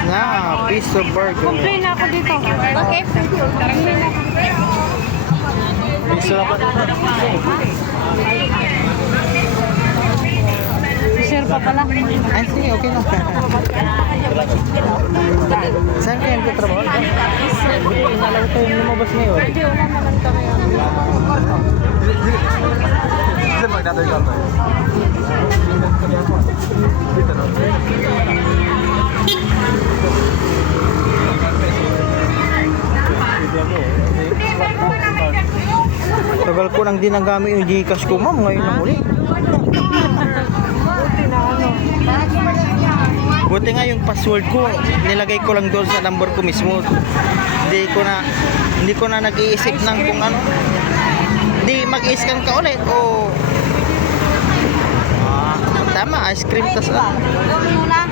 Nga, piso burger. Complain ako dito. Okay. Complain ako. Piso na ba? Share pa pala. Ay, sige, okay lang. Saan kayo nagtatrabaho? Nalaw tayo yung lumabas ngayon. Hindi, wala naman kami. Kasi magdatoy ka tayo. Dito no? Tagal ko nang dinagamit yung Gcash ko, ma'am. Ngayon lang ulit. Buti nga yung password ko, nilagay ko lang doon sa number ko mismo. Hindi ko na nag-iisip ng kung ano. Hindi mag-i-scan ka ulit o tama, ice cream tas Muna.